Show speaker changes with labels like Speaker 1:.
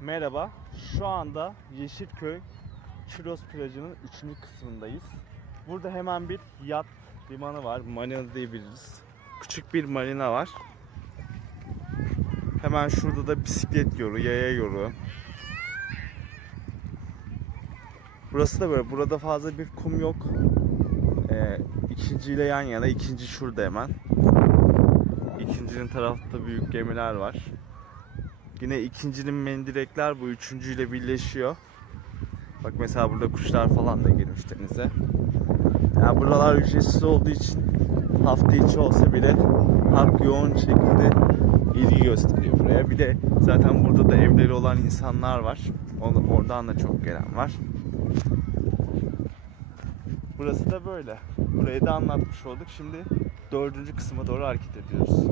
Speaker 1: Merhaba. Şu anda Yeşilköy Çiros plajının 3. kısmındayız. Burada hemen bir yat limanı var. Marina diyebiliriz. Küçük bir marina var. Hemen şurada da bisiklet yolu, yaya yolu. Burası da böyle. Burada fazla bir kum yok. Ee, ikinciyle yan yana. ikinci şurada hemen. İkincinin tarafta büyük gemiler var. Yine ikincinin mendirekler bu üçüncüyle birleşiyor. Bak mesela burada kuşlar falan da girmiş denize. Yani buralar ücretsiz olduğu için hafta içi olsa bile halk yoğun şekilde ilgi gösteriyor buraya. Bir de zaten burada da evleri olan insanlar var. Oradan da çok gelen var. Burası da böyle. Burayı da anlatmış olduk. Şimdi dördüncü kısma doğru hareket ediyoruz.